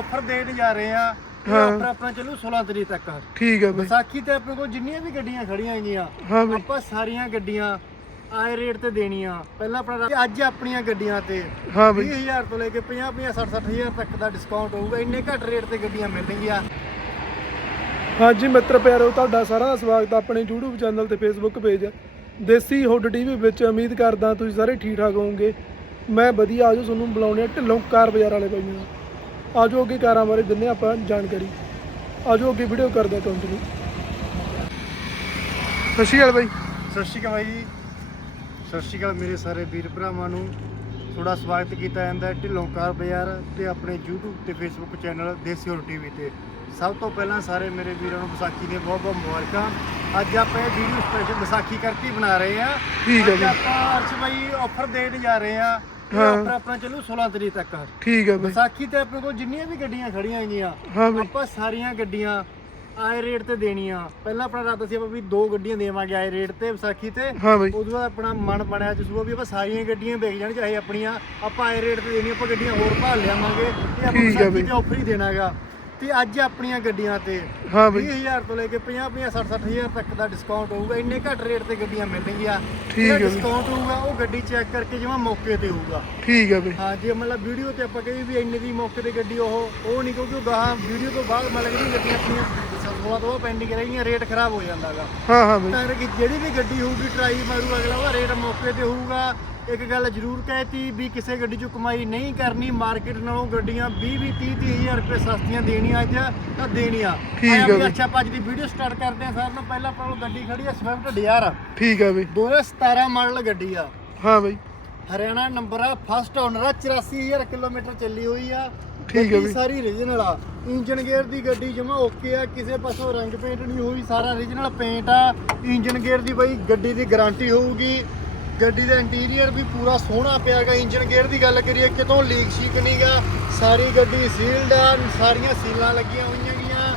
Offer ਦੇਣ ਜਾ ਰਹੇ ਆ ਇਹ ਹਾਂ। ਆਫਰ ਆਪਣਾ ਚੱਲੂ 16 ਤਰੀਕ ਤੱਕ। ਠੀਕ ਹੈ ਬਈ। ਵਿਸਾਖੀ ਤੇ ਆਪਣੇ ਕੋਲ ਜਿੰਨੀਆਂ ਵੀ ਗੱਡੀਆਂ ਖੜੀਆਂ ਹੈਗੀਆਂ ਹਾਂ ਬਈ। ਆਪਾਂ ਸਾਰੀਆਂ ਗੱਡੀਆਂ ਆਏ ਰੇਟ ਤੇ ਦੇਣੀਆਂ। ਪਹਿਲਾਂ ਆਪਣਾ ਰਾ- ਅੱਜ ਆਪਣੀਆਂ ਗੱਡੀਆਂ ਤੇ ਹਾਂ ਬਈ। 20000 ਤੋਂ ਲੈ ਕੇ 50 50 60 60000 ਤੱਕ ਦਾ ਡਿਸਕਾਊਂਟ ਹੋਊਗਾ। ਇੰਨੇ ਘੱਟ ਰੇਟ ਤੇ ਗੱਡੀਆਂ ਮਿਲਣਗੀਆਂ। ਹਾਂਜੀ ਮਿੱਤਰ ਪਿਆਰੋ ਤੁਹਾਡਾ ਸਾਰਿਆਂ ਦਾ ਸਵਾਗਤ ਹੈ ਆਪਣੇ YouTube ਚੈਨਲ ਤੇ Facebook page Desi Hood TV ਵਿੱਚ ਉਮੀਦ ਕਰਦਾ ਤੁਸੀਂ ਸਾਰੇ ਠੀਕ ਠਾਕ ਹੋਵੋਗੇ। ਮੈਂ ਵਧੀਆ ਆਜੋ ਤੁਹਾਨੂੰ ਬੁਲਾਉਣੇ ਢਿੱਲੋਂ ਕਾਰ ਬਾਜ਼ਾਰ ਵਾਲੇ ਬਾਈ ਨੂੰ। ਆਜੋ ਅੱਗੇ ਕਾਰਾਂ ਬਾਰੇ ਦਿੰਨੇ ਆਪਾਂ ਜਾਣਕਾਰੀ। ਆਜੋ ਅੱਗੇ ਵੀਡੀਓ ਕਰਦੇ ਆ ਕੰਟੀਨਿਊ ਸਤਿ ਸ਼੍ਰੀ ਅਕਾਲ ਬਾਈ। ਸਤਿ ਸ਼੍ਰੀ ਅਕਾਲ ਬਾਈ ਜੀ। ਸਤਿ ਸ਼੍ਰੀ ਅਕਾਲ ਮੇਰੇ ਸਾਰੇ ਵੀਰ ਭਰਾਵਾਂ ਨੂੰ। ਤੁਹਾਡਾ ਸਵਾਗਤ ਕੀਤਾ ਜਾਂਦਾ ਹੈ ਢਿੱਲੋਂ ਕਾਰ ਬਾਜ਼ਾਰ ਤੇ ਆਪਣੇ YouTube ਤੇ Facebook ਚੈਨਲ ਦੇਸੀ ਹੋਰ ਟੀਵੀ ਤੇ। ਸਭ ਤੋਂ ਪਹਿਲਾਂ ਸਾਰੇ ਮੇਰੇ ਵੀਰਾਂ ਨੂੰ ਵਿਸਾਖੀ ਦੀਆਂ ਬਹੁਤ ਬਹੁਤ ਮੁਬਾਰਕਾਂ। ਅੱਜ ਆਪਾਂ ਇਹ ਵੀਡੀਓ ਸਪੈਸ਼ਲ ਵਿਸਾਖੀ ਕਰਕੇ ਹੀ ਬਣਾ ਰਹੇ ਆ ਠੀਕ ਹੈ ਜੀ। ਆਪਾਂ ਅਰਸ਼ ਬਾਈ ਆਫਰ ਦੇਣ ਜਾ ਰਹੇ ਆ ਇਹ ਹਾਂ। ਆਫਰ ਆਪਣਾ ਚੱਲੂ 16 ਤਰੀਕ ਤੱਕ। ਠੀਕ ਹੈ ਬਾਈ। ਵਿਸਾਖੀ ਤੇ ਆਪਣੇ ਕੋਲ ਜਿੰਨੀਆਂ ਵੀ ਗੱਡੀਆਂ ਖੜੀਆਂ ਹੈਗੀਆਂ ਹਾਂ ਬਾਈ। ਆਪਾਂ ਸਾਰੀਆਂ ਗੱਡੀਆਂ ਆਏ ਰੇਟ ਤੇ ਦੇਣੀਆਂ। ਪਹਿਲਾਂ ਆਪਣਾ ਰਾਤ ਸੀ ਆਪਾਂ ਵੀ ਦੋ ਗੱਡੀਆਂ ਦੇਵਾਂਗੇ ਆਏ ਰੇਟ ਤੇ ਵਿਸਾਖੀ ਤੇ। ਹਾਂ ਬਾਈ। ਉਦੋਂ ਬਾਅਦ ਆਪਣਾ ਮਨ ਬਣਿਆ ਜਸੂਆ ਵੀ ਆਪਾਂ ਸਾਰੀਆਂ ਗੱਡੀਆਂ ਵੇਚ ਜਾਣ ਚਾਹੇ ਆਪਣੀਆਂ ਆਪਾਂ ਆਏ ਰੇਟ ਤੇ ਦੇਣੀਆਂ ਆਪਾਂ ਗੱਡੀਆਂ ਹੋਰ ਭਾਲ ਲਿਆਵਾਂਗੇ। ਇਹ ਆਪਾਂ ਠੀਕ ਹੈ ਵਿਸਾਖੀ ਬਈ। ਤੇ ਆਫਰ ਹੀ ਦੇਣਾਗਾ। ਤੇ ਅੱਜ ਆਪਣੀਆਂ ਗੱਡੀਆਂ ਤੇ ਹਾਂ ਬਾਈ। 20000 ਤੋਂ ਲੈ ਕੇ 50 50 60 60000 ਤੱਕ ਦਾ ਡਿਸਕਾਊਂਟ ਹੋਊਗਾ। ਇੰਨੇ ਘੱਟ ਰੇਟ ਤੇ ਗੱਡੀਆਂ ਮਿਲਣਗੀਆਂ। ਠੀਕ ਹੈ। ਡਿਸਕਾਊਂਟ ਹੋਊਗਾ ਉਹ ਗੱਡੀ ਚੈੱਕ ਕਰਕੇ ਜਿਵੇਂ ਮੌਕੇ ਤੇ ਹੋਊਗਾ। ਠੀਕ ਹੈ ਬਾਈ। ਹਾਂ ਜੇ ਮਤਲਬ ਵੀਡੀਓ ਤੇ ਆਪਾਂ ਕਹੀ ਵੀ ਇੰਨੇ ਦੀ ਮੌਕੇ ਤੇ ਗੱਡੀ ਉਹ ਉਹ ਨਹੀਂ ਕਿਉਂਕਿ ਉਹ ਗਾਹਾਂ ਵੀਡੀਓ ਤੋਂ ਬਾਅਦ ਮਤਲਬ ਜਿਹੜੀ ਗੱਡੀਆਂ ਆਪਣੀਆਂ ਸੋਲਾਂ ਤੋਂ ਪੈਂਡਿੰਗ ਰਹੀਆਂ ਰੇਟ ਖਰਾਬ ਹੋ ਜਾਂਦਾਗਾ। ਹਾਂ ਹਾਂ ਬਾਈ। ਤਾਂ ਕਰਕੇ ਜਿਹੜੀ ਵੀ ਗੱਡੀ ਹੋਊਗੀ ਟਰਾਈ ਮਾਰੂ ਅਗਲਾ ਉਹਦਾ ਰੇਟ ਮੌਕੇ ਤੇ ਹੋਊਗਾ। ਇੱਕ ਗੱਲ ਜ਼ਰੂਰ ਕਹਿਤੀ ਵੀ ਕਿਸੇ ਗੱਡੀ 'ਚੋਂ ਕਮਾਈ ਨਹੀਂ ਕਰਨੀ ਮਾਰਕੀਟ ਨਾਲੋਂ ਗੱਡੀਆਂ 20 20 30 30 ਹਜ਼ਾਰ ਰੁਪਏ ਸਸਤੀਆਂ ਦੇਣੀਆਂ ਅੱਜ ਤਾਂ ਦੇਣੀਆਂ। ਠੀਕ ਹੈ ਵੀ। ਅੱਛਾ ਆਪਾਂ ਅੱਜ ਦੀ ਵੀਡੀਓ ਸਟਾਰਟ ਕਰਦੇ ਹਾਂ ਸਾਰਿਆਂ ਨੂੰ। ਪਹਿਲਾਂ ਆਪਾਂ ਕੋਲ ਗੱਡੀ ਖੜੀ ਹੈ ਸਵਿਫਟ ਡਿਜ਼ਾਇਰ ਠੀਕ ਹੈ ਬਾਈ। 2017 ਮਾਡਲ ਗੱਡੀ ਆ। ਹਾਂ ਬਾਈ। ਹਰਿਆਣਾ ਨੰਬਰ ਆ ਫਸਟ ਓਨਰ ਆ 84000 ਕਿਲੋਮੀਟਰ ਚੱਲੀ ਹੋਈ ਆ। ਠੀਕ ਹੈ ਬਈ। ਸਾਰੀ ਰੀਜਨਲ ਆ। ਇੰਜਨ ਗੇਅਰ ਦੀ ਗੱਡੀ ਜਮਾ ਓਕੇ ਆ ਕਿਸੇ ਪਾਸੋਂ ਰੰਗ ਪੇਂਟ ਨਹੀਂ ਹੋਈ ਸਾਰਾ ਰੀਜਨਲ ਪੇਂਟ ਆ। ਇੰਜਨ ਗੇਅਰ ਦੀ ਬਈ ਗੱਡੀ ਦੀ ਗਾਰੰਟੀ ਹੋਊਗੀ। ਗੱਡੀ ਦਾ ਇੰਟੀਰੀਅਰ ਵੀ ਪੂਰਾ ਸੋਹਣਾ ਪਿਆਗਾ ਇੰਜਨ ਗੇਅਰ ਦੀ ਗੱਲ ਕਰੀਏ ਕਿਤੋਂ ਲੀਕ ਸ਼ੀਕ ਨਹੀਂਗਾ ਸਾਰੀ ਗੱਡੀ ਸੀਲਡ ਆ ਸਾਰੀਆਂ ਸੀਲਾਂ ਲੱਗੀਆਂ ਹੋਈਆਂ ਗੀਆਂ।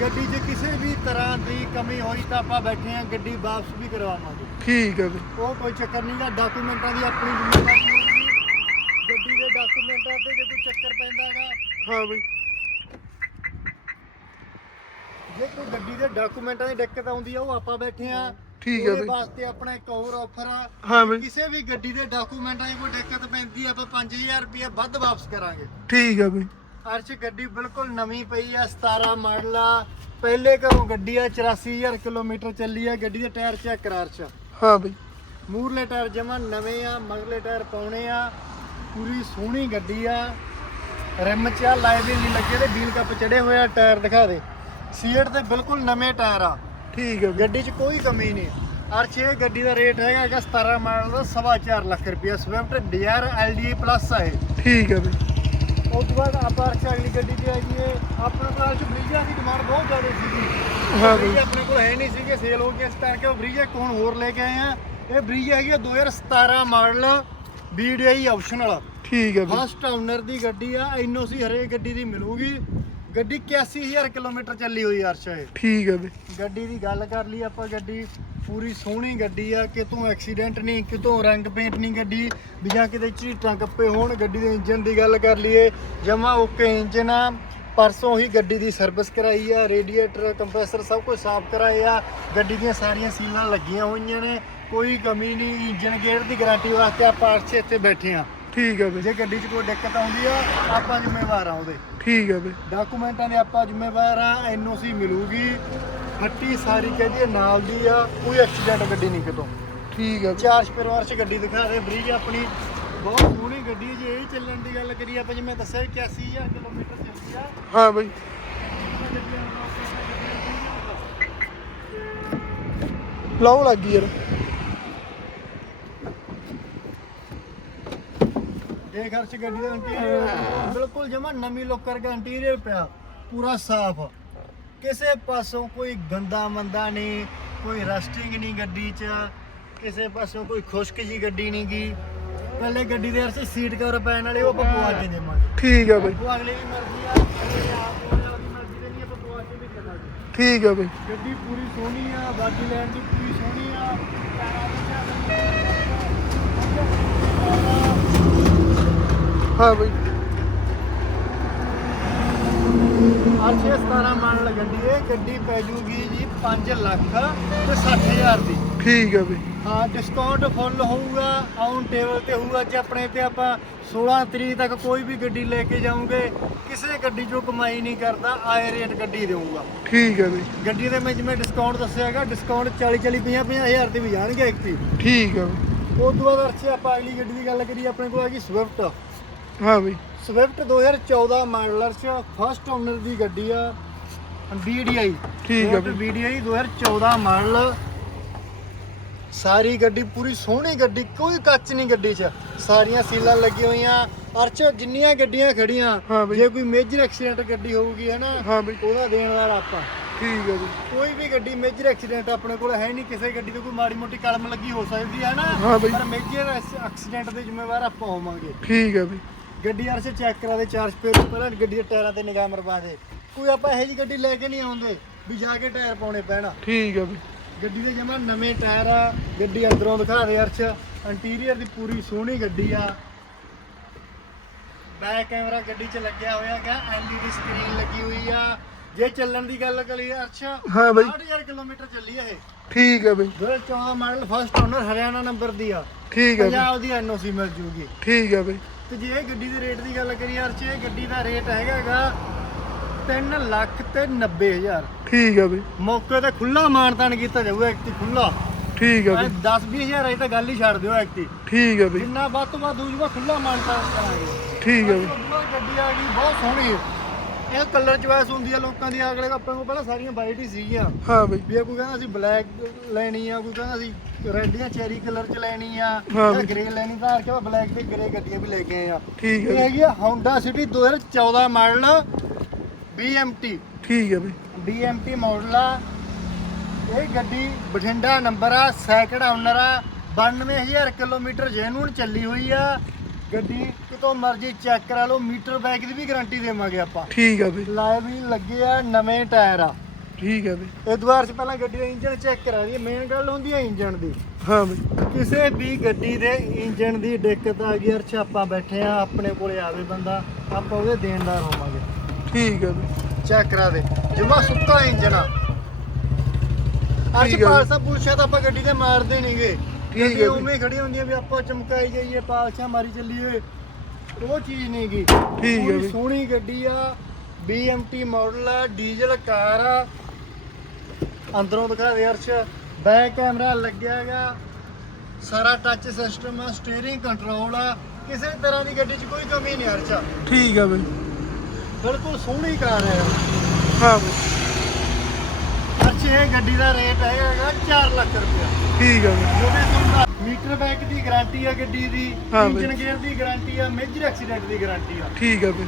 ਗੱਡੀ 'ਚ ਕਿਸੇ ਵੀ ਤਰ੍ਹਾਂ ਦੀ ਕਮੀ ਹੋਈ ਤਾਂ ਆਪਾਂ ਬੈਠੇ ਆ ਗੱਡੀ ਵਾਪਸ ਵੀ ਕਰਵਾਵਾਂਗੇ। ਠੀਕ ਹੈ ਬਾਈ ਉਹ ਕੋਈ ਚੱਕਰ ਨਹੀਂਗਾ ਡਾਕੂਮੈਂਟਾਂ ਦੀ ਆਪਣੀ ਜ਼ਿੰਮੇਵਾਰੀ ਹੋਊਗੀ ਗੱਡੀ ਦੇ ਡਾਕੂਮੈਂਟਾਂ ਤੇ ਜੇ ਕੋਈ ਚੱਕਰ ਪੈਂਦਾਗਾ ਹਾਂ ਬਾਈ। ਜੇ ਕੋਈ ਗੱਡੀ ਦੇ ਡਾਕੂਮੈਂਟਾਂ ਦੀ ਦਿੱਕਤ ਆਉਂਦੀ ਆ ਉਹ ਆਪਾਂ ਬੈਠੇ ਆ। ਠੀਕ ਹੈ ਉਹਦੇ ਬਈ। ਵਾਸਤੇ ਆਪਣਾ ਇੱਕ ਹੋਰ ਆਫਰ ਆ। ਹਾਂ ਬਾਈ। ਕਿਸੇ ਵੀ ਗੱਡੀ ਦੇ ਡਾਕੂਮੈਂਟਾਂ 'ਚ ਕੋਈ ਦਿੱਕਤ ਪੈਂਦੀ ਆ ਆਪਾਂ 5000 ਰੁਪਏ ਵੱਧ ਵਾਪਸ ਕਰਾਂਗੇ। ਠੀਕ ਹੈ ਬਾਈ। ਅਰਸ਼ ਗੱਡੀ ਬਿਲਕੁਲ ਨਵੀਂ ਪਈ ਆ 17 ਮਾਡਲ ਆ। ਪਹਿਲੇ ਘਰੋਂ ਗੱਡੀ ਆ 84000 ਕਿਲੋਮੀਟਰ ਚੱਲੀ ਆ ਗੱਡੀ ਦੇ ਟਾਇਰ ਚੈੱਕ ਕਰਾ ਅਰਸ਼। ਹਾਂ ਬਾਈ। ਮੂਰਲੇ ਟਾਇਰ ਜਮਾ ਨਵੇਂ ਆ ਮਗਲੇ ਟਾਇਰ ਪਾਉਣੇ ਆ। ਪੂਰੀ ਸੋਹਣੀ ਗੱਡੀ ਆ। ਰਿਮ ਚ ਆ ਲਾਈਵ ਨਹੀਂ ਲੱਗੇ ਤੇ ਵੀਲ ਕੱਪ ਚੜੇ ਹੋਏ ਆ ਟਾਇਰ ਦਿਖਾ ਦੇ। ਸੀਟ ਤੇ ਬਿਲਕੁਲ ਨਵੇਂ ਟਾਇਰ ਆ। ਠੀਕ ਹੈ ਗੱਡੀ 'ਚ ਕੋਈ ਕਮੀ ਨਹੀਂ। ਅਰਸ਼ ਇਹ ਗੱਡੀ ਦਾ ਰੇਟ ਹੈਗਾ ਹੈਗਾ 17 ਮਾਡਲ ਦਾ ਸਵਾ ਚਾਰ ਲੱਖ ਰੁਪਇਆ ਸਵਿਫਟ ਡਿਜ਼ਾਇਰ ਐਲਡੀ ਪਲੱਸ ਇਹ। ਠੀਕ ਹੈ ਬਾਈ ਉਸ ਤੋਂ ਬਾਅਦ ਆਪਾਂ ਅਰਸ਼ ਅਗਲੀ ਗੱਡੀ ਤੇ ਆਈਏ। ਆਪਣੇ ਕੋਲ ਅਰਸ਼ ਬ੍ਰਿਜਾ ਦੀ ਡਿਮਾਂਡ ਬਹੁਤ ਜ਼ਿਆਦਾ ਸੀਗੀ। ਹਾਂ ਬਈ। ਆਪਣੇ ਕੋਲ ਹੈ ਨਹੀਂ ਸੀਗੇ ਸੇਲ ਹੋ ਗਏ ਇਸ ਕਰਕੇ ਉਹ ਬ੍ਰਿਜ ਇੱਕ ਹੁਣ ਹੋਰ ਲੈ ਕੇ ਆਏ ਆ ਇਹ ਬ੍ਰਿਜ ਹੈਗੀ ਆ 2017 ਮਾਡਲ BDI ਆਪਸ਼ਨਲ ਠੀਕ ਹੈ ਬਾਈ ਫਸਟ ਓਨਰ ਦੀ ਗੱਡੀ ਆ ਐਨਓਸੀ ਹਰੇਕ ਗੱਡੀ ਦੀ ਮਿਲੂਗੀ। ਗੱਡੀ 81000 ਕਿਲੋਮੀਟਰ ਚੱਲੀ ਹੋਈ ਅਰਸ਼ ਇਹ। ਠੀਕ ਹੈ ਬਾਈ। ਗੱਡੀ ਦੀ ਗੱਲ ਕਰ ਲਈ ਆਪਾਂ ਗੱਡੀ ਪੂਰੀ ਸੋਹਣੀ ਗੱਡੀ ਆ ਕਿਤੋਂ ਐਕਸੀਡੈਂਟ ਨਹੀਂ ਕਿਤੋਂ ਰੰਗ ਪੇਂਟ ਨਹੀਂ ਗੱਡੀ ਵੀ ਜਾਂ ਕਿਤੇ ਝੀਟਾਂ ਕੱਪੇ ਹੋਣ ਗੱਡੀ ਦੇ ਇੰਜਨ ਦੀ ਗੱਲ ਕਰ ਲਈਏ ਜਮਾ ਓਕੇ ਇੰਜਨ ਆ ਪਰਸੋਂ ਹੀ ਗੱਡੀ ਦੀ ਸਰਵਿਸ ਕਰਾਈ ਆ ਰੇਡੀਏਟਰ ਕੰਪਰੈਸਰ ਸਭ ਕੁਝ ਸਾਫ਼ ਕਰਾਏ ਆ ਗੱਡੀ ਦੀਆਂ ਸਾਰੀਆਂ ਸੀਲਾਂ ਲੱਗੀਆਂ ਹੋਈਆਂ ਨੇ ਕੋਈ ਕਮੀ ਨਹੀਂ ਇੰਜਨ ਗੇਅਰ ਦੀ ਗਾਰੰਟੀ ਵਾਸਤੇ ਆਪਾਂ ਅਰਸ਼ ਇੱਥੇ ਬੈਠੇ ਆ। ਠੀਕ ਹੈ ਬਾਈ। ਜੇ ਗੱਡੀ 'ਚ ਕੋਈ ਦਿੱਕਤ ਆਉਂਦੀ ਆ ਆਪਾਂ ਜ਼ਿੰਮੇਵਾਰ ਆ ਉਹਦੇ। ਠੀਕ ਹੈ ਬਾਈ। ਡਾਕੂਮੈਂਟਾਂ ਦੇ ਆਪਾਂ ਜ਼ਿੰਮੇਵਾਰ ਆ ਐਨਓਸੀ ਮਿਲੂਗੀ। ਹੱਟੀ ਸਾਰੀ ਕਹਿੰਦੀ ਨਾਲ ਦੀ ਆ ਕੋਈ ਐਕਸੀਡੈਂਟ ਗੱਡੀ ਨਹੀਂ ਕਿਤੋਂ। ਠੀਕ ਹੈ। ਚਾਰ ਪਰਿਵਾਰ ਚ ਗੱਡੀ ਦਿਖਾ ਰਹੇ ਬ੍ਰਿਜ ਆਪਣੀ। ਬਹੁਤ ਸੋਹਣੀ ਗੱਡੀ ਹੈ, ਜੇ ਇਹ ਚੱਲਣ ਦੀ ਗੱਲ ਕਰੀਏ ਆਪਾਂ ਜਿਵੇਂ ਦੱਸਿਆ 81000 ਕਿਲੋਮੀਟਰ ਚੱਲਦੀ ਆ। ਹਾਂ ਬਾਈ। ਲਾਉ ਲੱਗ ਯਾਰ। ਦੇਖ ਹਰਸ਼ ਗੱਡੀ ਦਾ ਇੰਟੀਰੀਅਰ ਬਿਲਕੁਲ ਜਮਾ ਨਵੀਂ ਲੁੱਕ ਵਰਗਾ ਇੰਟੀਰੀਅਰ ਪਿਆ ਪੂਰਾ ਸਾਫ਼ ਕਿਸੇ ਪਾਸੋਂ ਕੋਈ ਗੰਦਾ ਮੰਦਾ ਨਹੀਂ ਕੋਈ ਰਸਟਿੰਗ ਨਹੀਂ ਗੱਡੀ 'ਚ ਕਿਸੇ ਪਾਸੋਂ ਕੋਈ ਖੁਸ਼ਕ ਜੀ ਗੱਡੀ ਨਹੀਂ ਗੀ ਪਹਿਲੇ ਗੱਡੀ ਦੇ ਹਰਸ਼ ਸੀਟ ਕਵਰ ਪੈਣ ਵਾਲੇ ਉਹ ਆਪਾਂ ਪਵਾ ਕੇ ਦੇਵਾਂਗੇ ਠੀਕ ਹੈ ਬਾਈ ਉਹ ਅਗਲੇ ਦੀ ਮਰਜ਼ੀ ਆ ਅਗਲੇ ਆਪ ਹੋਇਆ ਉਹਦੀ ਮਰਜ਼ੀ ਦੇ ਨਹੀਂ ਆਪਾਂ ਪਵਾ ਕੇ ਵੀ ਕਰਾਂਗੇ ਠੀਕ ਹੈ ਬਾਈ ਗੱਡੀ ਪੂਰੀ ਸੋਹਣੀ ਆ ਬਾਡੀ ਲੈਣ ਦੀ ਪੂਰੀ ਸੋਹਣੀ ਆ ਟਾਇਰਾਂ ਦੇ ਹਾਂ ਬਾਈ। ਅਰਸ਼ੇ 17 ਮਾਡਲ ਗੱਡੀ ਇਹ ਗੱਡੀ ਪੈ ਜੂਗੀ ਜੀ 5 ਲੱਖ ਤੇ 60000 ਦੀ। ਠੀਕ ਹੈ ਬਈ। ਹਾਂ ਡਿਸਕਾਊਂਟ ਫੁੱਲ ਹੋਊਗਾ ਔਨ ਟੇਬਲ ਤੇ ਹੋਊਗਾ ਜੇ ਆਪਣੇ ਤੇ ਆਪਾਂ 16 ਤਰੀਕ ਤੱਕ ਕੋਈ ਵੀ ਗੱਡੀ ਲੈ ਕੇ ਜਾਓਗੇ ਕਿਸੇ ਗੱਡੀ 'ਚੋਂ ਕਮਾਈ ਨਹੀਂ ਕਰਦਾ ਆਏ ਰੇਟ ਗੱਡੀ ਦੇਊਗਾ। ਠੀਕ ਹੈ ਬਈ। ਗੱਡੀ ਦੇ ਮੈਂ ਜਿਵੇਂ ਡਿਸਕਾਊਂਟ ਦੱਸਿਆ ਹੈਗਾ ਡਿਸਕਾਊਂਟ 40 40 50 50 ਹਜ਼ਾਰ ਤੇ ਵੀ ਜਾਣਗੇ ਇੱਕ ਦੀ ਠੀਕ ਹੈ ਉਸ ਤੋਂ ਬਾਅਦ ਅਰਸ਼ੇ ਆਪਾਂ ਅਗਲੀ ਗੱਡੀ ਦੀ ਗੱਲ ਕਰੀਏ ਆਪਣੇ ਕੋਲ ਹੈਗੀ ਸਵਿਫਟ ਹਾਂ ਬਈ ਸਵਿਫਟ 2014 ਮਾਡਲਰ ਚ ਫਸਟ ਓਨਰ ਦੀ ਗੱਡੀ ਆ VDI ਠੀਕ ਆ। VDI 2014 ਮਾਡਲ ਸਾਰੀ ਗੱਡੀ ਪੂਰੀ ਸੋਹਣੀ ਗੱਡੀ ਕੋਈ ਕੱਚ ਨਹੀਂ ਗੱਡੀ 'ਚ। ਸਾਰੀਆਂ ਸੀਲਾਂ ਲੱਗੀਆਂ ਹੋਈਆਂ ਅਰਚ ਜਿੰਨੀਆਂ ਗੱਡੀਆਂ ਖੜੀਆਂ। ਜੇ ਕੋਈ ਮੇਜਰ ਐਕਸੀਡੈਂਟ ਗੱਡੀ ਹੋਊਗੀ ਹੈ ਨਾ ਹਾਂ ਬਈ ਉਹਦਾ ਦੇਣਦਾਰ ਆਪਾਂ। ਠੀਕ ਹੈ ਬਈ ਕੋਈ ਵੀ ਗੱਡੀ ਮੇਜਰ ਐਕਸੀਡੈਂਟ ਆਪਣੇ ਕੋਲ ਹੈ ਨਹੀਂ ਕਿਸੇ ਗੱਡੀ ਤੇ ਕੋਈ ਮਾੜੀ ਮੋਟੀ ਕਲਮ ਲੱਗੀ ਹੋ ਸਕਦੀ ਹੈ ਨਾ। ਪਰ ਮੇਜਰ ਐਕਸੀਡੈਂਟ ਦੇ ਜ਼ਿੰਮੇਵਾਰ ਆਪਾਂ ਹੋਵਾਂਗੇ। ਠੀਕ ਹੈ ਬਈ ਗੱਡੀ ਯਾਰ ਸੇ ਚੈੱਕ ਕਰਾ ਦੇ ਚਾਰ ਸਪੇਅਰ ਪਹਿਲਾਂ ਗੱਡੀ ਦੇ ਟਾਇਰਾਂ ਤੇ ਨਿਗਾਹ ਮਰਵਾ ਦੇ। ਕੋਈ ਆਪਾਂ ਇਹੋ ਜੀ ਗੱਡੀ ਲੈ ਕੇ ਨਹੀਂ ਆਉਂਦੇ ਵੀ ਜਾ ਕੇ ਟਾਇਰ ਪਾਉਣੇ ਪੈਣਾ। ਠੀਕ ਹੈ ਬਈ ਗੱਡੀ ਦੇ ਜਮਾ ਨਵੇਂ ਟਾਇਰ ਆ ਗੱਡੀ ਅੰਦਰੋਂ ਦਿਖਾ ਦੇ ਅਰਸ਼ ਇੰਟੀਰੀਅਰ ਦੀ ਪੂਰੀ ਸੋਹਣੀ ਗੱਡੀ ਆ। ਬੈਕ ਕੈਮਰਾ ਗੱਡੀ 'ਚ ਲੱਗਿਆ ਹੋਇਆ ਹੈਗਾ ਐਲਈਡੀ ਸਕਰੀਨ ਲੱਗੀ ਹੋਈ ਆ। ਜੇ ਚੱਲਣ ਦੀ ਗੱਲ ਕਰੀਏ ਅਰਸ਼ ਹਾਂ ਬਈ। 6000 ਕਿਲੋਮੀਟਰ ਚੱਲੀ ਆ ਇਹ। ਠੀਕ ਹੈ ਬਈ। 2014 model first owner Haryana number ਦੀ ਆ। ਠੀਕ ਹੈ ਪੰਜਾਬ ਦੀ ਐਨਓਸੀ ਮਿਲ ਜੂਗੀ। ਠੀਕ ਹੈ ਬਈ। ਤੇ ਜੇ ਇਹ ਗੱਡੀ ਦੇ ਰੇਟ ਦੀ ਗੱਲ ਕਰੀਏ ਯਾਰ ਚ ਇਹ ਗੱਡੀ ਦਾ ਰੇਟ ਹੈਗਾਗਾ 3 ਲੱਖ ਤੇ 90 ਹਜ਼ਾਰ। ਠੀਕ ਹੈ ਬਈ। ਮੌਕੇ ਤੇ ਖੁੱਲਾ ਮਾਨਤਾਨ ਕੀਤਾ ਜਾਊਗਾ ਇੱਕ ਤੇ ਖੁੱਲਾ ਠੀਕ ਹੈ ਬਈ। 10 20 ਹਜ਼ਾਰ ਅਜੇ ਤਾਂ ਗੱਲ ਹੀ ਛੱਡ ਦਿਓ ਇੱਕ ਤੇ। ਠੀਕ ਹੈ ਬਈ। ਜਿੰਨਾ ਵੱਧ ਤੋਂ ਵੱਧ ਹੋਊਗਾ ਖੁੱਲਾ ਮਾਨਤਾਨ ਕਰਾਂਗੇ। ਠੀਕ ਹੈ ਬਈ। ਗੱਡੀ ਆ ਗਈ ਬਹੁਤ ਸੋਹਣੀ। ਇਹ ਕਲਰ ਚੁਆਇਸ ਹੁੰਦੀ ਆ ਲੋਕਾਂ ਦੀ ਅਗਲੇ ਆਪਾਂ ਕੋਲ ਪਹਿਲਾਂ ਸਾਰੀਆਂ ਵਾਈਟ ਹੀ ਸੀਗੀਆਂ। ਹਾਂ ਬਈ। ਵੀ ਇਹ ਕੋਈ ਕਹਿੰਦਾ ਅਸੀਂ ਬਲੈਕ ਲੈਣੀ ਆ ਕੋਈ ਕਹਿੰਦਾ ਅਸੀਂ ਰੈੱਡ ਜਾਂ ਚੈਰੀ ਕਲਰ ਚ ਲੈਣੀ ਆ ਹਾਂ ਜਾਂ ਬਈ। ਗ੍ਰੇ ਲੈਣੀ ਤਾਂ ਹਰ ਕੇ ਬਲੈਕ ਤੇ ਗ੍ਰੇ ਗੱਡੀਆਂ ਵੀ ਲੈ ਕੇ ਆਏ ਆ। ਠੀਕ ਇਹ ਹੈ ਹੈਗੀ ਆ Honda City 2014 ਮਾਡਲ BMT ਠੀਕ ਹੈ ਬਈ। BMT ਮਾਡਲ ਆ। ਇਹ ਗੱਡੀ ਬਠਿੰਡਾ ਨੰਬਰ ਆ ਸੈਕਿੰਡ ਓਨਰ ਆ। 92000 ਕਿਲੋਮੀਟਰ ਜੈਨੂਨ ਚੱਲੀ ਹੋਈ ਆ। ਗੱਡੀ ਕਿਤੋਂ ਮਰਜ਼ੀ ਚੈੱਕ ਕਰਾ ਲਓ ਮੀਟਰ ਬੈਕ ਦੀ ਵੀ ਗਾਰੰਟੀ ਦੇਵਾਂਗੇ ਆਪਾਂ। ਠੀਕ ਹੈ ਬਈ। ਲਾਏ ਵੀ ਲੱਗੇ ਆ ਨਵੇਂ ਟਾਇਰ ਆ। ਠੀਕ ਹੈ ਬਈ। ਇਹ ਦੁਆਰ ਚ ਪਹਿਲਾਂ ਗੱਡੀ ਦਾ ਇੰਜਨ ਚੈੱਕ ਕਰਾ ਲਈਏ ਮੇਨ ਗੱਲ ਹੁੰਦੀ ਹੈ ਇੰਜਨ ਦੀ। ਹਾਂ ਬਈ। ਕਿਸੇ ਵੀ ਗੱਡੀ ਦੇ ਇੰਜਨ ਦੀ ਦਿੱਕਤ ਆ ਗਈ ਅਰਛ ਆਪਾਂ ਬੈਠੇ ਆ ਆਪਣੇ ਕੋਲੇ ਆਵੇ ਬੰਦਾ ਆਪਾਂ ਉਹਦੇ ਦੇਣਦਾਰ ਹੋਵਾਂਗੇ। ਠੀਕ ਹੈ ਬਈ। ਚੈੱਕ ਕਰਾ ਦੇ। ਜਮਾ ਸੁੱਕਾ ਇੰਜਨ ਆ। ਅਰਛ ਆ। ਪਾਲਸਾ ਪੁਲਸ਼ਾ ਤਾਂ ਆਪਾਂ ਗੱਡੀ ਤੇ ਮਾਰਦੇ ਨਹੀਂਗੇ ਠੀਕ ਆ ਬਈ। ਉਵੇਂ ਖੜੀ ਹੁੰਦੀ ਆ ਵੀ ਆਪਾਂ ਚਮਕਾਈ ਜਾਈਏ ਪਾਲਸ਼ਾ ਮਾਰੀ ਚੱਲੀਏ। ਉਹ ਚੀਜ਼ ਨਹੀਂਗੀ ਠੀਕ ਆ ਬਈ। ਸੋਹਣੀ ਗੱਡੀ ਆ BMT ਮਾਡਲ ਆ ਡੀਜ਼ਲ ਕਾਰ ਆ। ਅੰਦਰੋਂ ਦਿਖਾ ਦੇ ਅਰਸ਼। ਬੈਕ ਕੈਮਰਾ ਲੱਗਿਆ ਹੈਗਾ। ਸਾਰਾ ਟੱਚ ਸਿਸਟਮ ਆ ਸਟੀਅਰਿੰਗ ਕੰਟਰੋਲ ਆ। ਕਿਸੇ ਤਰ੍ਹਾਂ ਦੀ ਗੱਡੀ 'ਚ ਕੋਈ ਕਮੀ ਨਹੀਂ ਅਰਸ਼। ਠੀਕ ਹੈ ਬਈ ਬਿਲਕੁਲ ਸੋਹਣੀ ਕਾਰ ਹੈ ਹਾਂ। ਬਈ ਅਰਸ਼ ਇਹ ਗੱਡੀ ਦਾ ਰੇਟ ਹੈਗਾ 4 ਲੱਖ ਰੁਪਇਆ। ਠੀਕ ਤੁਹਾਨੂੰ ਮੀਟਰ ਬੈਕ ਦੀ ਗਾਰੰਟੀ ਆ ਗੱਡੀ ਦੀ ਹਾਂ ਬਈ। ਇੰਜਨ ਗੇਅਰ ਦੀ ਗਾਰੰਟੀ ਆ ਮੇਜਰ ਐਕਸੀਡੈਂਟ ਦੀ ਗਾਰੰਟੀ ਆ। ਠੀਕ ਹੈ ਬਈ।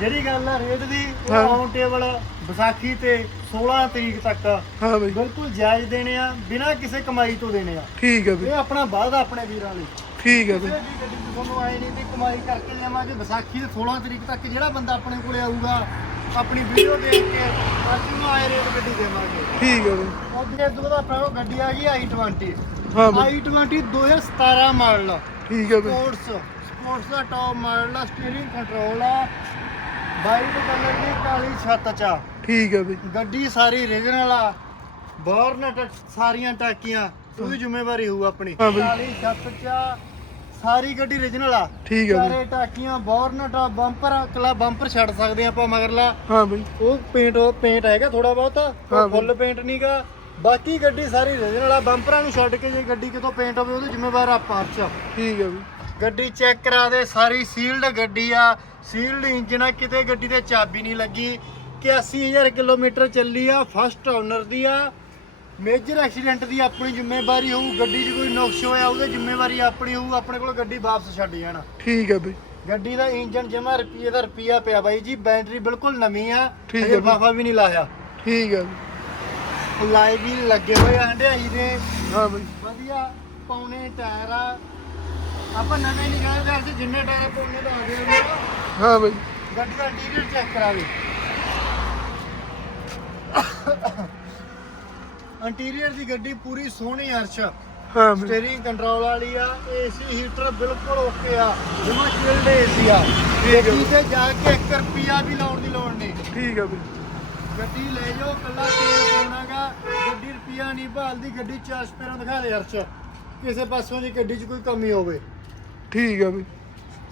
ਜਿਹੜੀ ਗੱਲ ਆ ਰੇਟ ਦੀ ਉਹ। ਔਨ ਟੇਬਲ ਵਿਸਾਖੀ ਤੇ 16 ਤਰੀਕ ਤੱਕ ਹਾਂ ਬਈ। ਬਿਲਕੁਲ ਜਾਇਜ਼ ਦੇਣੇ ਆ ਬਿਨਾਂ ਕਿਸੇ ਕਮਾਈ ਤੋਂ ਦੇਣੇ ਆ। ਠੀਕ ਹੈ ਬਈ। ਇਹ ਆਪਣਾ ਵਾਅਦਾ ਆਪਣੇ ਵੀਰਾਂ ਲਈ। ਠੀਕ ਹੈ ਕਿਸੇ ਬਈ ਵੀ ਗੱਡੀ 'ਚ ਤੁਹਾਨੂੰ ਆਏ ਨਹੀਂ ਵੀ ਕਮਾਈ ਕਰਕੇ ਜਾਵਾਂਗੇ ਵਿਸਾਖੀ ਦੇ 16 ਤਰੀਕ ਤੱਕ ਜਿਹੜਾ ਬੰਦਾ ਆਪਣੇ ਕੋਲੇ ਆਊਗਾ ਆਪਣੀ ਵੀਡੀਓ ਦੇਖ ਕੇ ਅਸੀਂ ਨੂੰ ਆਏ ਰੇਟ ਗੱਡੀ ਦੇਵਾਂਗੇ। ਠੀਕ ਹੈ ਬਈ ਉਹਦੇ ਤੋਂ ਬਾਅਦ ਆਪਣੇ ਕੋਲ ਗੱਡੀ ਆ ਗਈ i20 ਹਾਂ ਬਈ। i20 2017 ਮਾਡਲ ਠੀਕ ਹੈ ਬਈ। ਸਪੋਰਟਸ ਸਪੋਰਟਸ ਦਾ ਟੌਪ ਮਾਡਲ ਆ ਸਟੀਅਰਿੰਗ ਕੰਟਰੋਲ ਆ। ਵਾਈਟ ਕਲਰ ਦੀ ਕਾਲੀ ਛੱਤ ਚ। ਠੀਕ ਹੈ ਬਈ। ਗੱਡੀ ਸਾਰੀ ਰੀਜਨਲ ਆ। ਬੋਰਨਟ ਸਾਰੀਆਂ ਟਾਕੀਆਂ ਉਹਦੀ ਜ਼ਿੰਮੇਵਾਰੀ ਹੋਊ ਆਪਣੀ। ਕਾਲੀ ਛੱਤ ਚ ਸਾਰੀ ਗੱਡੀ ਰੀਜਨਲ ਆ। ਠੀਕ ਹੈ ਬਈ। ਸਾਰੇ ਟਾਕੀਆਂ ਬੋਰਨਟ ਬੰਪਰ ਕਲਾ ਬੰਪਰ ਛੱਡ ਸਕਦੇ ਆਪਾਂ ਮਗਰਲਾ ਹਾਂ ਬਈ। ਉਹ ਪੇਂਟ ਉਹ ਪੇਂਟ ਹੈਗਾ ਥੋੜਾ ਬਹੁਤ। ਫੁੱਲ ਪੇਂਟ ਨਹੀਂਗਾ ਬਾਕੀ ਗੱਡੀ ਸਾਰੀ ਰੀਜਨਲ ਆ। ਬੰਪਰਾਂ ਨੂੰ ਛੱਡ ਕੇ ਜੇ ਗੱਡੀ ਕਿਤੋਂ ਪੇਂਟ ਹੋਵੇ ਉਹਦੀ ਜ਼ਿੰਮੇਵਾਰ ਆਪਾਂ ਚ ਠੀਕ ਹੈ ਬਈ। ਗੱਡੀ ਚੈੱਕ ਕਰਾ ਦੇ ਸਾਰੀ ਸੀਲਡ ਗੱਡੀ ਆ। ਸੀਲਡ ਇੰਜਨ ਆ ਕਿਤੇ ਗੱਡੀ ਤੇ ਚਾਬੀ ਨਹੀਂ ਲੱਗੀ। 81000 ਕਿਲੋਮੀਟਰ ਚੱਲੀ ਆ ਫਸਟ ਓਨਰ ਦੀ ਆ। ਮੇਜਰ ਐਕਸੀਡੈਂਟ ਦੀ ਆਪਣੀ ਜ਼ਿੰਮੇਵਾਰੀ ਹੋਊ ਗੱਡੀ 'ਚ ਕੋਈ ਨੁਕਸ ਹੋਇਆ ਉਹਦੀ ਜ਼ਿੰਮੇਵਾਰੀ ਆਪਣੀ ਹੋਊ ਆਪਣੇ ਕੋਲ ਗੱਡੀ ਵਾਪਸ ਛੱਡ ਜਾਣਾ। ਠੀਕ ਹੈ ਬਈ। ਗੱਡੀ ਦਾ ਇੰਜਨ ਜਮਾ ਰੁਪਈਏ ਦਾ ਰੁਪਈਆ ਪਿਆ ਬਾਈ ਜੀ ਬੈਟਰੀ ਬਿਲਕੁਲ ਨਵੀਂ ਆ ਠੀਕ ਹੈ ਬਈ। ਵਫਾ ਵੀ ਨਹੀਂ ਲਾਇਆ। ਠੀਕ ਹੈ ਬਈ। ਲਾਈਵ ਵੀ ਲੱਗੇ ਹੋਏ ਆ ਹੰਡਿਆਈ ਦੇ। ਹਾਂ ਬਈ। ਵਧੀਆ ਪੌਣੇ ਟਾਇਰ ਆ। ਆਪਾਂ ਨਵੇਂ ਨਹੀਂ ਕਹਿੰਦੇ ਅਸੀਂ ਜਿੰਨੇ ਟਾਇਰ ਪੌਣੇ ਦਾ ਆ ਗਏ ਹਾਂ ਬਈ। ਗੱਡੀ ਦਾ ਇੰਟੀਰੀਅਰ ਚੈੱਕ ਕਰਾਵੇ। ਇੰਟੀਰੀਅਰ ਦੀ ਗੱਡੀ ਪੂਰੀ ਸੋਹਣੀ ਅਰਸ਼। ਹਾਂ ਸਟੀਅਰਿੰਗ ਕੰਟਰੋਲ ਵਾਲੀ ਆ ਏਸੀ ਹੀਟਰ ਬਿਲਕੁਲ ਓਕੇ ਆ। ਜਮਾ ਚਿਲਡ ਏਸੀ ਆ। ਠੀਕ ਹੈ ਤੇ ਜਾ ਕੇ 1 ਰੁਪਿਆ ਵੀ ਲਾਉਣ ਦੀ ਲੋੜ ਨਹੀਂ। ਠੀਕ ਆ ਬਈ ਗੱਡੀ ਲੈ ਜਾਓ ਕੱਲਾ ਤੇਲ ਪਾਉਣਾਗਾ। ਗੱਡੀ ਰੁਪਿਆ ਨਹੀਂ ਭਾਲਦੀ ਗੱਡੀ ਚਾਰ ਸਪੇਰਾਂ ਦਿਖਾ ਦੇ ਅਰਸ਼। ਕਿਸੇ ਪਾਸੋਂ ਦੀ ਗੱਡੀ 'ਚ ਕੋਈ ਕਮੀ ਹੋਵੇ। ਠੀਕ ਆ ਬਈ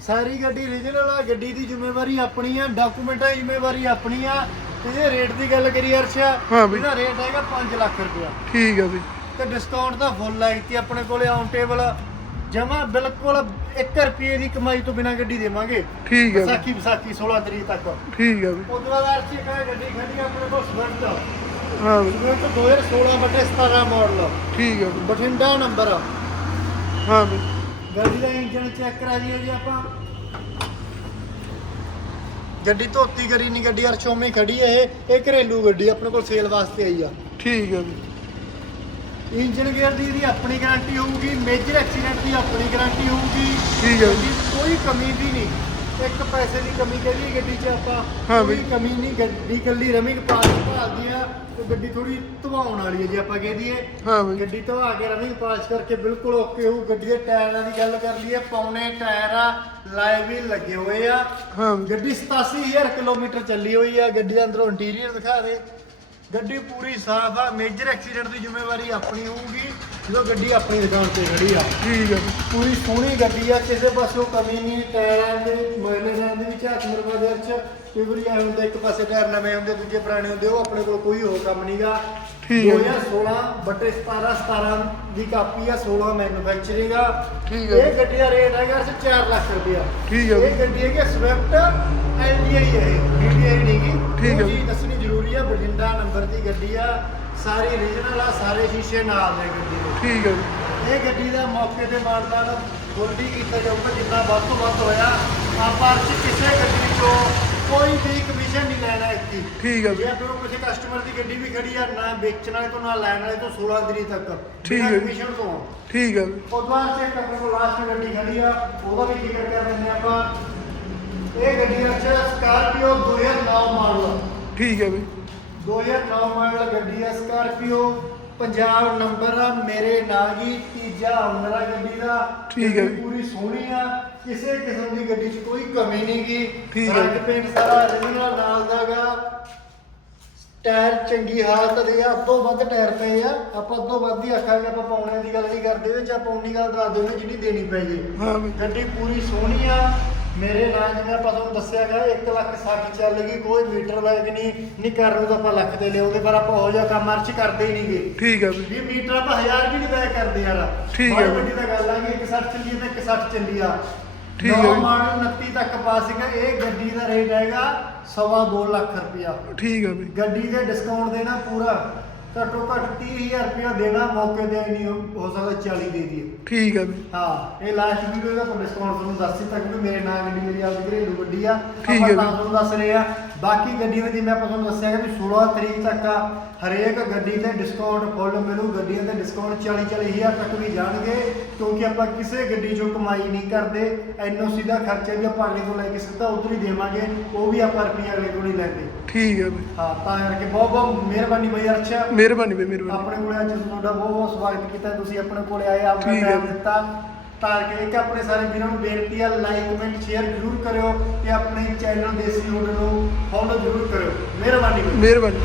ਸਾਰੀ ਗੱਡੀ ਰੀਜਨਲ ਆ ਗੱਡੀ ਦੀ ਜ਼ਿੰਮੇਵਾਰੀ ਆਪਣੀ ਆ ਡਾਕੂਮੈਂਟਾਂ ਦੀ ਜ਼ਿੰਮੇਵਾਰੀ ਆਪਣੀ ਆ। ਤੇ ਜੇ ਰੇਟ ਦੀ ਗੱਲ ਕਰੀ ਅਰਸ਼ ਹਾਂ ਬਈ। ਇਹਦਾ ਰੇਟ ਹੈਗਾ 5 ਲੱਖ ਰੁਪਇਆ। ਠੀਕ ਆ ਬਈ। ਤੇ ਡਿਸਕਾਊਂਟ ਤਾਂ ਫੁੱਲ ਹੈ ਕਿ ਆਪਣੇ ਕੋਲੇ ਆਨ ਟੇਬਲ ਜਮਾ ਬਿਲਕੁਲ 1 ਰੁਪਏ ਦੀ ਕਮਾਈ ਤੋਂ ਬਿਨਾ ਗੱਡੀ ਦੇਵਾਂਗੇ। ਠੀਕ ਆ ਬਈ। ਵਿਸਾਖੀ ਵਿਸਾਖੀ 16 ਤਰੀਕ ਤੱਕ। ਠੀਕ ਆ ਬਈ। ਤੋਂ ਬਾਅਦ ਅਰਸ਼ ਕਹੇ ਗੱਡੀ ਖੜੀ ਆ ਆਪਣੇ ਕੋਲ ਸਵਿਫਟ ਹਾਂ ਬਈ। ਸਵਿਫਟ 2016 ਬਟੇ 17 ਮਾਡਲ ਠੀਕ ਆ ਬਈ। ਬਠਿੰਡਾ ਨੰਬਰ ਹਾਂ ਬਈ। ਗੱਡੀ ਦਾ ਇੰਜਨ ਚੈੱਕ ਕਰਾ ਜੀ ਆਪਾਂ। ਗੱਡੀ ਧੋਤੀ ਕਰੀ ਨਹੀਂ ਗੱਡੀ ਅਰਸ਼ੋਮੇ ਖੜੀ ਹੈ ਇਹ। ਇਹ ਘਰੇਲੂ ਗੱਡੀ ਆਪਣੇ ਕੋਲ ਸੇਲ ਵਾਸਤੇ ਆਈ ਆ। ਠੀਕ ਆ ਬਈ ਇੰਜਨ ਗੇਅਰ ਦੀ ਇਹਦੀ ਆਪਣੀ ਗਾਰੰਟੀ ਹੋਊਗੀ ਮੇਜਰ ਐਕਸੀਡੈਂਟ ਦੀ ਆਪਣੀ ਗਾਰੰਟੀ ਹੋਊਗੀ। ਠੀਕ ਹੈ ਜੀ। ਕੋਈ ਕਮੀ ਵੀ ਨਹੀਂ। ਇੱਕ ਪੈਸੇ ਦੀ ਕਮੀ ਕਰੀਏ ਗੱਡੀ 'ਚ ਆਪਾਂ। ਹਾਂ ਕੋਈ। ਕਮੀ ਨਹੀਂ ਗੱਡੀ ਕੱਲੀ ਰਮਿੰਗ ਪਾਸ ਭਾਲਦੀ ਆ ਤੇ ਗੱਡੀ ਥੋੜੀ ਧਵਾਉਣ ਵਾਲੀ ਹੈ ਜੇ ਆਪਾਂ ਕਹਿ ਦਈਏ। ਹਾਂ ਬਈ ਗੱਡੀ ਧਵਾ ਕੇ ਰਨਿੰਗ ਪਾਸ ਕਰਕੇ ਬਿਲਕੁਲ ਓਕੇ ਹੋਊ ਗੱਡੀ ਦੇ ਟਾਇਰਾਂ ਦੀ ਗੱਲ ਕਰ ਲਈਏ ਪੌਣੇ ਟਾਇਰ ਆ ਲਾਈਵ ਵੀ ਲੱਗੇ ਹੋਏ ਆ। ਹਾਂ ਬਈ ਗੱਡੀ 87000 ਕਿਲੋਮੀਟਰ ਚੱਲੀ ਹੋਈ ਆ ਗੱਡੀ ਦਾ ਅੰਦਰੋਂ ਇੰਟੀਰੀਅਰ ਦਿਖਾ ਦੇ। ਗੱਡੀ ਪੂਰੀ ਸਾਫ਼ ਆ ਮੇਜਰ ਐਕਸੀਡੈਂਟ ਦੀ ਜ਼ਿੰਮੇਵਾਰੀ ਆਪਣੀ ਹੋਊਗੀ। ਜਦੋਂ ਗੱਡੀ ਆਪਣੀ ਦੁਕਾਨ ਤੇ ਖੜੀ ਆ ਠੀਕ ਬਈ ਪੂਰੀ ਸੋਹਣੀ ਗੱਡੀ ਆ ਕਿਸੇ ਪਾਸੋਂ ਕਮੀ ਨਹੀਂ ਟਾਇਰਾਂ ਦੇ ਮਾਈਲੇਜਾਂ ਦੇ ਵਿੱਚ ਹੱਥ ਮਰਵਾ ਦੇ ਚ ਕਈ ਵਾਰੀ ਐ ਹੁੰਦਾ ਇੱਕ ਪਾਸੇ ਟਾਇਰ ਨਵੇਂ ਹੁੰਦੇ ਦੂਜੇ ਪੁਰਾਣੇ ਹੁੰਦੇ ਉਹ ਆਪਣੇ ਕੋਲ ਕੋਈ ਹੋਰ ਕੰਮ ਨਹੀਂਗਾ ਠੀਕ ਹੈ। 2016 ਬਟੇ 17 17 ਦੀ ਕਾਪੀ ਆ 16 ਮੈਨੂਫੈਕਚਰਿੰਗ ਆ। ਠੀਕ ਹੈ। ਇਹ ਗੱਡੀ ਦਾ ਰੇਟ ਹੈਗਾ ਸਿਰ 4 ਲੱਖ ਰੁਪਇਆ। ਠੀਕ ਹੈ। ਇਹ ਗੱਡੀ ਹੈਗੀ ਸਵਿਫਟ ਐਲਡੀਆਈ ਹੈ ਡੀਡੀਆਈ ਨਹੀਂਗੀ ਠੀਕ ਹੈ। ਜੀ ਦੱਸਣੀ ਜ਼ਰੂਰੀ ਆ ਬਠਿੰਡਾ ਨੰਬਰ ਦੀ ਗੱਡੀ ਆ। ਸਾਰੀ ਰੀਜਨਲ ਆ ਸਾਰੇ ਸ਼ੀਸ਼ੇ ਨਾਲ ਨੇ ਗੱਡੀ ਦੇ। ਠੀਕ ਆ ਬਈ ਇਹ ਗੱਡੀ ਦਾ ਮੌਕੇ ਤੇ ਮਾਨਦਾਨ ਗੋਲਡੀ ਕੀਤਾ ਜਾਊਗਾ ਜਿੰਨਾ ਵੱਧ ਤੋਂ ਵੱਧ ਹੋਇਆ। ਆਪਾਂ ਅੱਜ ਕਿਸੇ ਗੱਡੀ ਚੋਂ ਕੋਈ ਵੀ ਕਮਿਸ਼ਨ ਨਹੀਂ ਲੈਣਾ ਇੱਥੇ। ਠੀਕ ਆ ਜੇ। ਆਪਣੇ ਕੋਲ ਕਿਸੇ ਕਸਟਮਰ ਦੀ ਗੱਡੀ ਵੀ ਖੜੀ ਆ ਨਾ ਵੇਚਣ ਵਾਲੇ ਤੋਂ ਨਾ ਲੈਣ ਵਾਲੇ ਤੋਂ 16 ਤਰੀਕ ਤੱਕ। ਠੀਕ ਹੈ। ਕਮਿਸ਼ਨ ਤੋਂ। ਠੀਕ ਆ ਉਸ ਤੋਂ ਬਾਅਦ ਚੈੱਕ ਆਪਣੇ ਕੋਲ ਲਾਸਟ ਗੱਡੀ ਖੜੀ ਆ ਉਹਦਾ ਵੀ ਜ਼ਿਕਰ ਕਰ ਦਿੰਦੇ ਆਪਾਂ। ਇਹ ਗੱਡੀ ਅੱਛਾ ਸਕਾਰਪੀਓ 2009 ਮਾਡਲ ਠੀਕ ਆ ਬਈ 2009 ਮਾਡਲ ਗੱਡੀ ਆ ਸਕਾਰਪੀਓ ਪੰਜਾਬ ਨੰਬਰ ਆ ਮੇਰੇ ਨਾਂ ਦੀ ਤੀਜਾ ਓਨਰ ਆ ਗੱਡੀ ਦਾ। ਠੀਕ ਹੈ ਜੀ। ਪੂਰੀ ਸੋਹਣੀ ਆ। ਕਿਸੇ ਕਿਸਮ ਦੀ ਗੱਡੀ 'ਚ ਕੋਈ ਕਮੀ ਨਹੀਂ ਗੀ। ਠੀਕ ਹੈ। ਰੰਗ। ਪੇਂਟ ਸਾਰਾ origignal ਨਾਲ ਦਾਗਾ ਟਾਇਰ ਚੰਗੀ ਹਾਲਤ ਦੇ ਆ ਅੱਧੋ ਵੱਧ ਟਾਇਰ ਪਏ ਆ। ਆਪਾਂ ਅੱਧੋ ਵੱਧ ਹੀ ਆਖਾਂਗੇ ਆਪਾਂ ਪਾਉਣੇ ਦੀ ਗੱਲ ਨਹੀਂ ਕਰਦੇ ਇਹਦੇ ਚ ਆਪਾਂ ਉਨੀ ਗੱਲ ਦੱਸ ਦਿੰਦੇ ਜਿੰਨੀ ਦੇਣੀ ਪੈ ਜੇ। ਹਾਂ ਬਈ ਗੱਡੀ ਪੂਰੀ ਸੋਹਣੀ ਆ। ਮੇਰੇ ਨਾਲ ਜਿਵੇਂ ਆਪਾਂ ਤੁਹਾਨੂੰ ਦੱਸਿਆ ਗਿਆ 1 ਲੱਖ 60 ਚੱਲ ਗਈ ਕੋਈ ਮੀਟਰ ਵੈਗ ਨਹੀਂ ਨਹੀਂ ਕਰ ਲੂ ਤਾਂ ਆਪਾਂ ਲੱਖ ਤੇ ਲਿਆਉਂਦੇ ਪਰ ਆਪਾਂ ਹੋ ਜਾ ਕੰਮ ਅਰਚ ਕਰਦੇ ਹੀ ਨਹੀਂਗੇ। ਠੀਕ ਆ ਬਈ ਵੀ ਮੀਟਰ ਆਪਾਂ 1000 ਵੀ ਨਹੀਂ ਵੈਗ ਕਰਦੇ ਯਾਰ। ਠੀਕ ਹੈ ਬਈ। ਵੱਡੀ ਤਾਂ ਗੱਲ ਆ ਕਿ 160 ਚੱਲੀ ਤੇ 160 ਚੱਲੀ ਆ। ਠੀਕ ਹੈ ਬਈ। ਮਾਡਲ 29 ਤੱਕ ਪਾਸਿੰਗ ਹੈ ਇਹ ਗੱਡੀ ਦਾ ਰੇਟ ਹੈਗਾ ਸਵਾ ਦੋ ਲੱਖ ਰੁਪਇਆ। ਠੀਕ ਆ ਬਈ। ਗੱਡੀ ਤੇ ਡਿਸਕਾਊਂਟ ਦੇਣਾ ਪੂਰਾ ਘੱਟੋ ਘੱਟ 30000 ਰੁਪਇਆ ਦੇਣਾ ਮੌਕੇ ਤੇ ਹੀ ਨਹੀਂ ਹੋ ਹੋ ਸਕਦਾ 40 ਦੇ ਦਈਏ। ਠੀਕ ਆ ਬਈ। ਹਾਂ ਇਹ ਲਾਸਟ ਵੀਡੀਓ ਦਾ ਤੁਹਾਨੂੰ ਡਿਸਕਾਊਂਟ ਤੁਹਾਨੂੰ ਦੱਸ ਦਿੱਤਾ ਕਿ ਮੇਰੇ ਨਾਲ ਗੱਡੀ ਮੇਰੀ ਆਪਦੀ ਘਰੇਲੂ ਗੱਡੀ ਆ। ਠੀਕ ਆਪਾਂ ਹੈ ਤਾਂ ਜੀ। ਤੁਹਾਨੂੰ ਦੱਸ ਰਹੇ ਆ ਬਾਕੀ ਗੱਡੀ ਵਿੱਚ ਜਿਵੇਂ ਆਪਾਂ ਤੁਹਾਨੂੰ ਦੱਸਿਆ ਕਿ ਵੀ 16 ਤਰੀਕ ਤੱਕ ਆ ਹਰੇਕ ਗੱਡੀ ਤੇ ਡਿਸਕਾਊਂਟ ਫੁੱਲ ਮਿਲੂ ਗੱਡੀਆਂ ਤੇ ਡਿਸਕਾਊਂਟ 40 40000 ਤੱਕ ਵੀ ਜਾਣਗੇ ਕਿਉਂਕਿ ਆਪਾਂ ਕਿਸੇ ਗੱਡੀ 'ਚੋਂ ਕਮਾਈ ਨਹੀਂ ਕਰਦੇ ਐਨਓਸੀ ਦਾ ਖਰਚਾ ਵੀ ਆਪਾਂ ਅਗਲੇ ਤੋਂ ਲੈ ਕੇ ਸਿੱਧਾ ਉਧਰ ਹੀ ਦੇਵਾਂਗੇ ਉਹ ਵੀ ਆਪਾਂ ਰੁਪਈਆ ਅਗਲੇ ਤੋਂ ਨਹੀਂ ਲੈਂਦੇ। ਠੀਕ ਆ ਬਈ। ਹਾਂ ਤਾਂ ਕਰਕੇ ਬਹੁਤ ਬਹੁਤ ਮਿਹਰਬਾਨੀ ਬਈ ਅਰਸ਼ਾ। ਮਿਹਰਬਾਨੀ ਬਈ ਮਿਹਰਬਾਨੀ। ਆਪਣੇ ਕੋਲੇ ਅੱਜ ਤੁਹਾਡਾ ਬਹੁਤ ਬਹੁਤ ਸਵਾਗਤ ਕੀਤਾ ਤੁਸੀਂ ਆਪਣੇ ਕੋਲੇ ਆਏ ਆਪਣਾ ਹੈ। ਟਾਈਮ ਦਿੱਤਾ। ਤਾਂ ਕਿ ਇੱਕ ਆਪਣੇ ਸਾਰੇ ਵੀਰਾਂ ਨੂੰ ਬੇਨਤੀ ਆ ਲਾਈਕ ਕਮੈਂਟ ਸ਼ੇਅਰ ਜ਼ਰੂਰ ਕਰਿਓ ਤੇ ਆਪਣੇ ਚੈਨਲ ਦੇਸੀ ਹੁੱਡ ਨੂੰ ਫੋਲੋ ਜ਼ਰੂਰ ਕਰਿਓ। ਮਿਹਰਬਾਨੀ ਮਿਹਰਬਾਨੀ।